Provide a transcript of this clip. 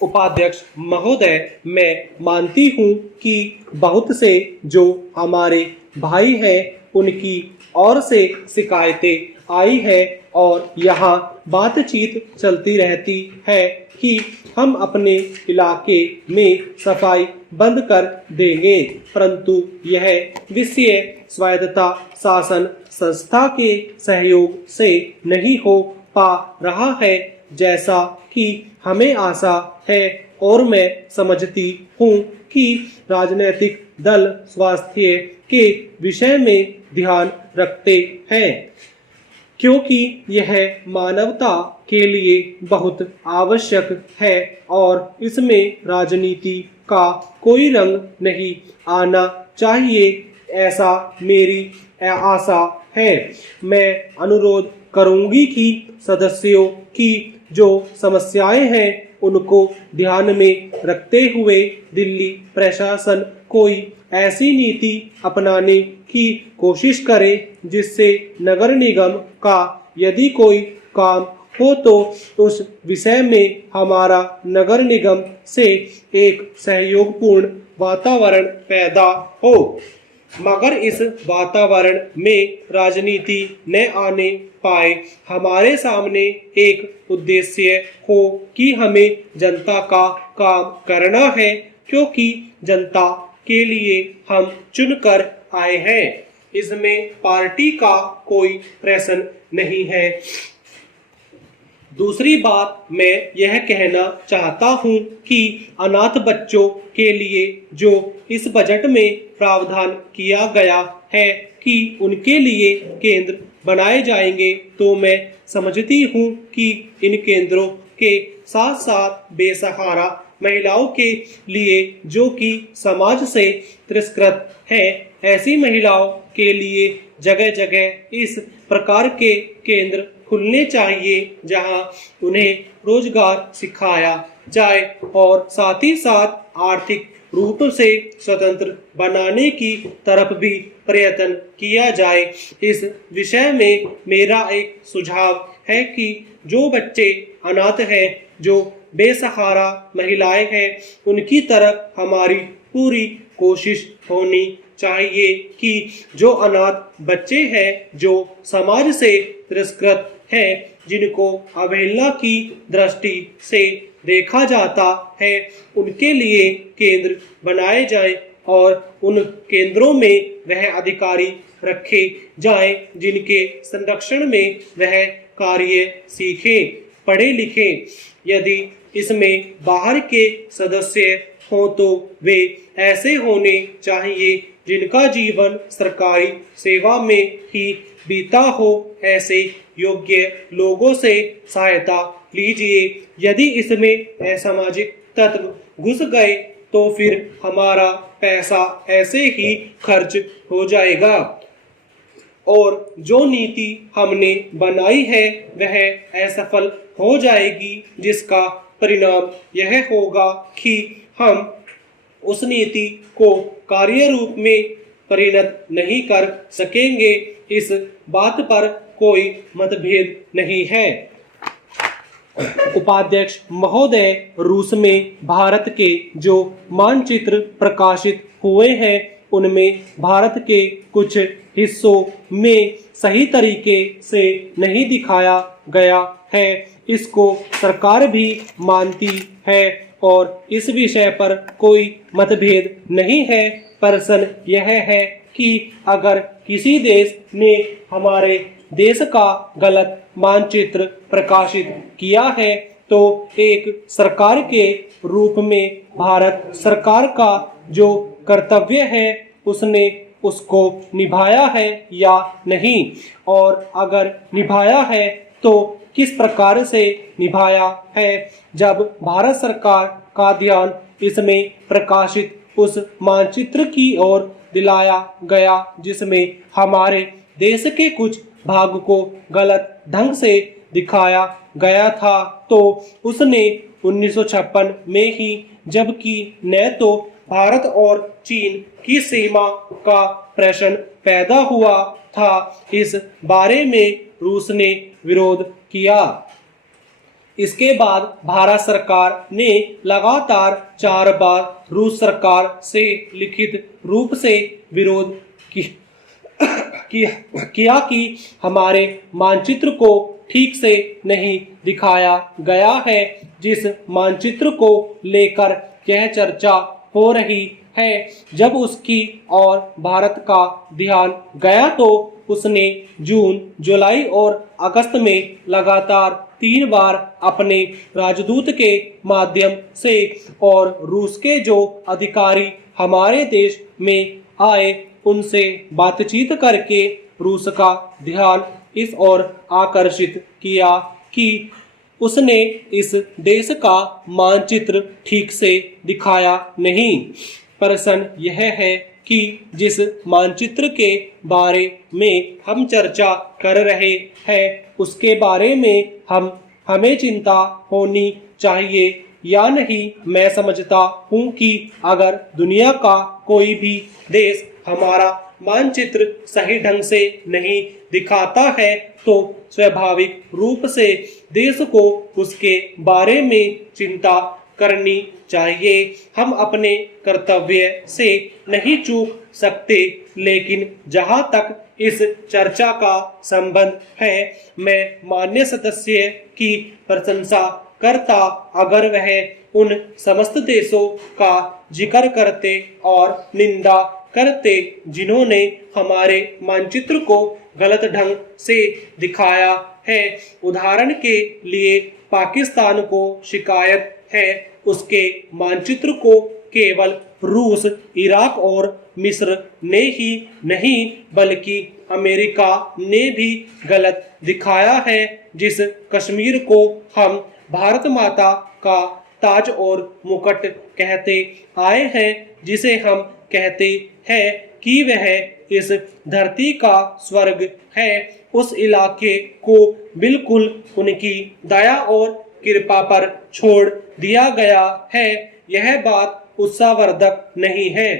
उपाध्यक्ष महोदय, मैं मानती हूँ कि बहुत से जो हमारे भाई हैं उनकी ओर से शिकायतें आई है और यहाँ बातचीत चलती रहती है कि हम अपने इलाके में सफाई बंद कर देंगे, परंतु यह विषय स्वायत्तता शासन संस्था के सहयोग से नहीं हो पा रहा है जैसा कि हमें आशा है। और मैं समझती हूँ कि राजनीतिक दल स्वास्थ्य के विषय में ध्यान रखते हैं, क्योंकि यह मानवता के लिए बहुत आवश्यक है और इसमें राजनीति का कोई रंग नहीं आना चाहिए, ऐसा मेरी आशा है। मैं अनुरोध करूंगी कि सदस्यों की जो समस्याएं हैं उनको ध्यान में रखते हुए दिल्ली प्रशासन कोई ऐसी नीति अपनाने की कोशिश करे जिससे नगर निगम का यदि कोई काम हो तो उस विषय में हमारा नगर निगम से एक सहयोगपूर्ण वातावरण पैदा हो, मगर इस वातावरण में राजनीति न आने पाए। हमारे सामने एक उद्देश्य हो कि हमें जनता का काम करना है, क्योंकि जनता के लिए हम चुनकर आए हैं। इसमें पार्टी का कोई प्रश्न नहीं है। दूसरी बात मैं यह कहना चाहता हूँ कि अनाथ बच्चों के लिए जो इस बजट में प्रावधान किया गया है कि उनके लिए केंद्र बनाए जाएंगे, तो मैं समझती हूँ कि इन केंद्रों के साथ साथ बेसहारा महिलाओं के लिए जो कि समाज से तिरस्कृत है, ऐसी महिलाओं के लिए जगह जगह इस प्रकार के केंद्र खुलने चाहिए जहां उन्हें रोजगार सिखाया जाए और साथ ही साथ आर्थिक रूप से स्वतंत्र बनाने की तरफ भी प्रयत्न किया जाए। इस विषय में मेरा एक सुझाव है कि जो बच्चे अनाथ हैं, जो बेसहारा महिलाएं हैं, उनकी तरफ हमारी पूरी कोशिश होनी चाहिए कि जो अनाथ बच्चे हैं, जो समाज से तिरस्कृत हैं, जिनको अवहेलना की दृष्टि से देखा जाता है, उनके लिए केंद्र बनाए जाएं और उन केंद्रों में वह अधिकारी रखे जाएं जिनके संरक्षण में वह कार्य सीखें, पढ़े लिखें। यदि इसमें बाहर के सदस्य हो तो वे ऐसे होने चाहिए जिनका जीवन सरकारी सेवा में ही बीता हो। ऐसे योग्य लोगों से सहायता लीजिए। यदि इसमें असामाजिक तत्व घुस गए तो फिर हमारा पैसा ऐसे ही खर्च हो जाएगा और जो नीति हमने बनाई है वह असफल हो जाएगी, जिसका परिणाम यह होगा कि हम उस नीति को कार्य रूप में परिणत नहीं कर सकेंगे। इस बात पर कोई मतभेद नहीं है। उपाध्यक्ष महोदय, रूस में भारत के जो मानचित्र प्रकाशित हुए हैं उनमें भारत के कुछ हिस्सों में सही तरीके से नहीं दिखाया गया है। इसको सरकार भी मानती है और इस विषय पर कोई मतभेद नहीं है। प्रश्न यह है कि अगर किसी देश ने हमारे देश का गलत मानचित्र प्रकाशित किया है तो एक सरकार के रूप में भारत सरकार का जो कर्तव्य है उसने उसको निभाया है या नहीं, और अगर निभाया है तो किस प्रकार से निभाया है। जब भारत सरकार का ध्यान इसमें प्रकाशित उस मानचित्र की ओर दिलाया गया जिसमें हमारे देश के कुछ भाग को गलत ढंग से दिखाया गया था, तो उसने 1956 में ही, जबकि न तो भारत और चीन की सीमा का प्रश्न पैदा हुआ था, इस बारे में रूस ने विरोध किया। इसके बाद भारत सरकार ने लगातार 4 बार रूस सरकार से लिखित रूप से विरोध किया कि हमारे मानचित्र को ठीक से नहीं दिखाया गया है। जिस मानचित्र को लेकर यह चर्चा हो रही है, जब उसकी और भारत का ध्यान गया तो उसने जून, जुलाई और अगस्त में लगातार 3 बार अपने राजदूत के माध्यम से और रूस के जो अधिकारी हमारे देश में आए उनसे बातचीत करके रूस का ध्यान इस ओर आकर्षित किया कि उसने इस देश का मानचित्र ठीक से दिखाया नहीं। प्रश्न यह है कि जिस मानचित्र के बारे में हम चर्चा कर रहे हैं उसके बारे में हमें चिंता होनी चाहिए या नहीं। मैं समझता हूँ कि अगर दुनिया का कोई भी देश हमारा मानचित्र सही ढंग से नहीं दिखाता है तो स्वाभाविक रूप से देश को उसके बारे में चिंता करनी चाहिए। हम अपने कर्तव्य से नहीं चूक सकते, लेकिन जहां तक इस चर्चा का संबंध है, मैं मान्य सदस्य की प्रशंसा करता अगर वह उन समस्त देशों का जिक्र करते और निंदा करते जिन्होंने हमारे मानचित्र को गलत ढंग से दिखाया है। उदाहरण के लिए पाकिस्तान को शिकायत है उसके मानचित्र को केवल रूस, इराक और मिस्र ने ही नहीं बल्कि अमेरिका ने भी गलत दिखाया है। जिस कश्मीर को हम भारत माता का ताज और मुकुट कहते आए हैं, जिसे हम कहते हैं कि वह इस धरती का स्वर्ग है, उस इलाके को बिल्कुल उनकी दया और कृपा पर छोड़ दिया गया है। यह बात उत्साहवर्धक नहीं है।